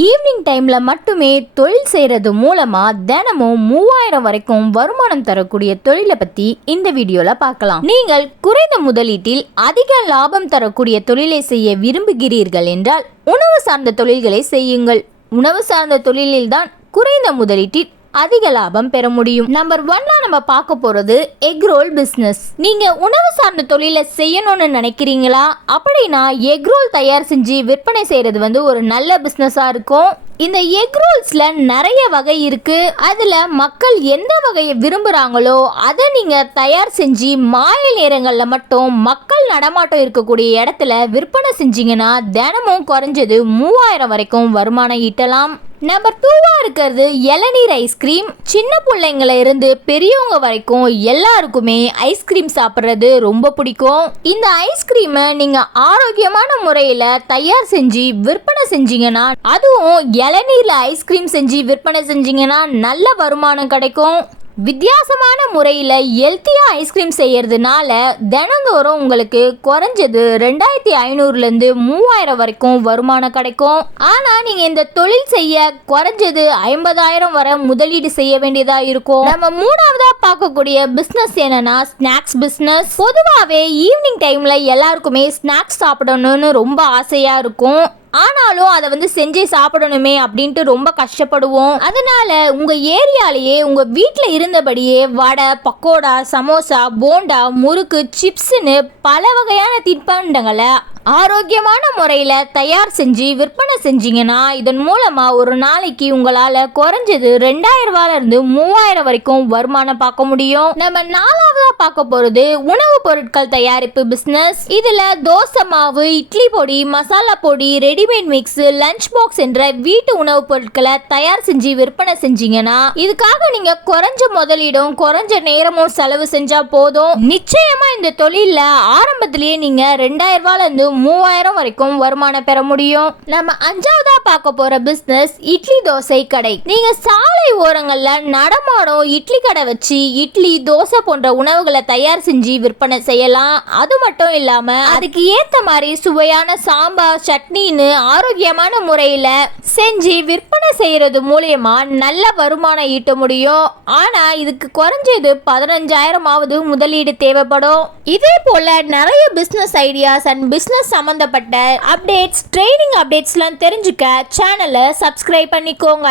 Evening டைம்ல மட்டுமே தொழில் செய்யறது மூலமா தினமும் 3000 வரைக்கும் வருமானம் தரக்கூடிய தொழிலை பத்தி இந்த வீடியோல பார்க்கலாம். நீங்கள் குறைந்த முதலீட்டில் அதிக லாபம் தரக்கூடிய தொழிலை செய்ய விரும்புகிறீர்கள் என்றால் உணவு சார்ந்த தொழில்களை செய்யுங்கள். உணவு சார்ந்த தொழிலில் தான் குறைந்த முதலீட்டில் அதிக லாபம் பெற முடியும். நம்பர் 1 நம்ம பார்க்க போறது எக் ரோல் பிசினஸ். நீங்க உணவு சார்ந்த தொழிலை செய்யணும்னு நினைக்கிறீங்களா? அப்படின்னா எக் ரோல் தயார் செஞ்சு விற்பனை செய்யறது ஒரு நல்ல பிசினஸா இருக்கும். இந்த எக் ரோல்ஸ்ல நிறைய வகை இருக்கு. அதுல மக்கள் எந்த வகையை விரும்புறாங்களோ அதை நீங்க தயார் செஞ்சு மாலை நேரங்கள்ல மட்டும் மக்கள் நடமாட்டம் இருக்கக்கூடிய இடத்துல விற்பனை செஞ்சீங்கன்னா தினமும் குறைஞ்சது 3000 வரைக்கும் வருமானம் ஈட்டலாம். நம்பர் 2 இருக்கிறது இளநீர் ஐஸ்கிரீம். சின்ன பிள்ளைங்கள இருந்து பெரியவங்க வரைக்கும் எல்லாருக்குமே ஐஸ்கிரீம் சாப்பிட்றது ரொம்ப பிடிக்கும். இந்த ஐஸ்கிரீமை நீங்க ஆரோக்கியமான முறையில தயார் செஞ்சு விற்பனை செஞ்சீங்கன்னா, அதுவும் இளநீர்ல ஐஸ்கிரீம் செஞ்சு விற்பனை செஞ்சீங்கன்னா நல்ல வருமானம் கிடைக்கும். வித்தியாசமான முறையில் ஹெல்த்தியா ஐஸ்கிரீம் செய்யறதுனால தினந்தோறும் உங்களுக்கு குறைஞ்சது 2500லேருந்து 3000 வரைக்கும் வருமானம் கிடைக்கும். ஆனா நீங்க இந்த தொழில் செய்ய குறைஞ்சது 50000 வரை முதலீடு செய்ய வேண்டியதா இருக்கும். நம்ம 3ஆவதா பார்க்கக்கூடிய பிசினஸ் என்னன்னா ஸ்நாக்ஸ் பிசினஸ். பொதுவாகவே ஈவினிங் டைம்ல எல்லாருக்குமே ஸ்நாக்ஸ் சாப்பிடணும்னு ரொம்ப ஆசையா இருக்கும். ஆனாலும் அதை செஞ்சே சாப்பிடணுமே அப்படின்ட்டு ரொம்ப கஷ்டப்படுவோம். அதனால உங்க ஏரியாலேயே உங்க வீட்டில் இருந்தபடியே வடை, பக்கோடா, சமோசா, போண்டா, முறுக்கு, சிப்ஸ்னு பல வகையான தின்பண்டங்களை ஆரோக்கியமான முறையில் தயார் செஞ்சு விற்பனை செஞ்சீங்கன்னா இதன் மூலமா ஒரு நாளைக்கு உங்களால் குறைஞ்சது 2000 3000 வரைக்கும் வருமானம் பார்க்க முடியும். நம்ம 4ஆவதா பார்க்க போறது உணவு பொருட்கள் தயாரிப்பு பிசினஸ். இதுல தோசை மாவு, இட்லி பொடி, மசாலா பொடி, ரெடிமேட் மிக்ஸ், லஞ்ச் பாக்ஸ் என்ற வீட்டு உணவு பொருட்களை தயார் செஞ்சு விற்பனை செஞ்சீங்கன்னா இதுக்காக நீங்க குறைஞ்ச முதலீடும் குறைஞ்ச நேரமும் செலவு செஞ்சா போதும். நிச்சயமா இந்த தொழில ஆரம்பத்திலேயே நீங்க 2000 3000 வரைக்கும் வருமானம் பெற முடியும். நம்ம 5ஆவதா பார்க்க போற பிசினஸ் இட்லி தோசை கடை. நீங்க சாலை ஓரங்கள்ல நடமாடும் இட்லி கடை வச்சு இட்லி, தோசை போன்ற உணவுகளை தயார் செஞ்சு விற்பனை செய்யலாம். அது மட்டும் இல்லாம அதுக்கு ஏத்த மாதிரி சுவையான சாம்பார், சட்னின்னு ஆரோக்கியமான முறையில செஞ்சு விற்பனை செய்யறது மூலியமா நல்ல வருமானம் ஈட்ட முடியும். ஆனா இதுக்கு குறைஞ்சது 15000 முதலீடு தேவைப்படும். இதே போல நிறைய பிசினஸ் ஐடியாஸ் அண்ட் பிசினஸ் சம்பந்தப்பட்ட அப்டேட்ஸ், ட்ரைனிங் அப்டேட்ஸ்லாம் தெரிஞ்சுக்க சேனலை சப்ஸ்கிரைப் பண்ணிக்கோங்க.